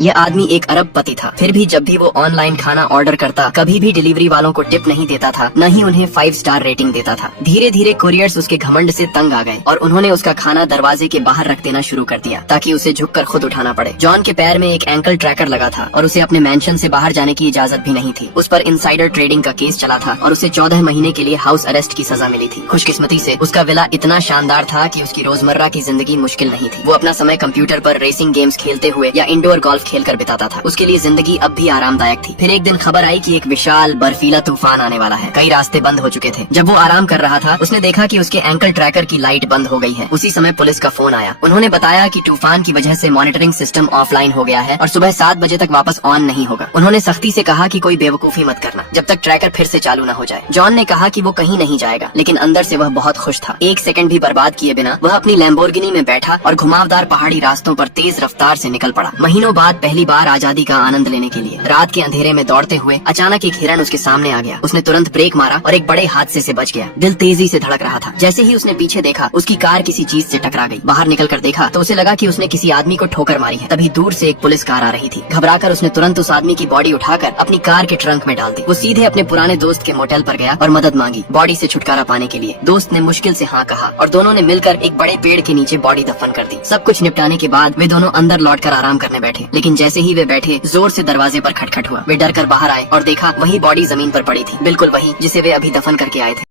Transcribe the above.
यह आदमी एक अरबपति था, फिर भी जब भी वो ऑनलाइन खाना ऑर्डर करता कभी भी डिलीवरी वालों को टिप नहीं देता था, न ही उन्हें 5 स्टार रेटिंग देता था। धीरे धीरे कुरियर्स उसके घमंड से तंग आ गए और उन्होंने उसका खाना दरवाजे के बाहर रख देना शुरू कर दिया ताकि उसे झुककर खुद उठाना पड़े। जॉन के पैर में एक एंकल ट्रैकर लगा था और उसे अपने मैंशन से बाहर जाने की इजाजत भी नहीं थी। उस पर इनसाइडर ट्रेडिंग का केस चला था और उसे 14 महीने के लिए हाउस अरेस्ट की सजा मिली थी। खुशकिस्मती से उसका विला इतना शानदार था कि उसकी रोजमर्रा की जिंदगी मुश्किल नहीं थी। वो अपना समय कंप्यूटर पर रेसिंग गेम्स खेलते हुए या इंडोर गोल्फ खेलकर बिताता था। उसके लिए जिंदगी अब भी आरामदायक थी। फिर एक दिन खबर आई कि एक विशाल बर्फीला तूफान आने वाला है। कई रास्ते बंद हो चुके थे। जब वो आराम कर रहा था उसने देखा कि उसके एंकल ट्रैकर की लाइट बंद हो गई है। उसी समय पुलिस का फोन आया। उन्होंने बताया कि तूफान की वजह से मॉनिटरिंग सिस्टम ऑफलाइन हो गया है और सुबह 7 बजे तक वापस ऑन नहीं होगा। उन्होंने सख्ती से कहा कि कोई बेवकूफी मत करना जब तक ट्रैकर फिर से चालू न हो जाए। जॉन ने कहा कि वो कहीं नहीं जाएगा, लेकिन अंदर से वह बहुत खुश था। एक सेकंड भी बर्बाद किए बिना वह अपनी लैम्बोर्गिनी में बैठा और घुमावदार पहाड़ी रास्तों पर तेज रफ्तार से निकल पड़ा। महीनों बाद पहली बार आजादी का आनंद लेने के लिए रात के अंधेरे में दौड़ते हुए अचानक एक हिरन उसके सामने आ गया। उसने तुरंत ब्रेक मारा और एक बड़े हादसे से बच गया। दिल तेजी से धड़क रहा था। जैसे ही उसने पीछे देखा उसकी कार किसी चीज से टकरा गई। बाहर निकलकर देखा तो उसे लगा कि उसने किसी आदमी को ठोकर मारी है। तभी दूर से एक पुलिस कार आ रही थी। घबराकर उसने तुरंत उस आदमी की बॉडी उठाकर अपनी कार के ट्रंक में डाल दी। वो सीधे अपने पुराने दोस्त के मोटेल पर गया और मदद मांगी बॉडी से छुटकारा पाने के लिए। दोस्त ने मुश्किल से हाँ कहा और दोनों ने मिलकर एक बड़े पेड़ के नीचे बॉडी दफन कर दी। सब कुछ निपटाने के बाद वे दोनों अंदर लौटकर आराम करने बैठे, लेकिन जैसे ही वे बैठे जोर से दरवाजे पर खटखट हुआ। वे डर कर बाहर आए और देखा वही बॉडी जमीन पर पड़ी थी, बिल्कुल वही जिसे वे अभी दफन करके आए थे।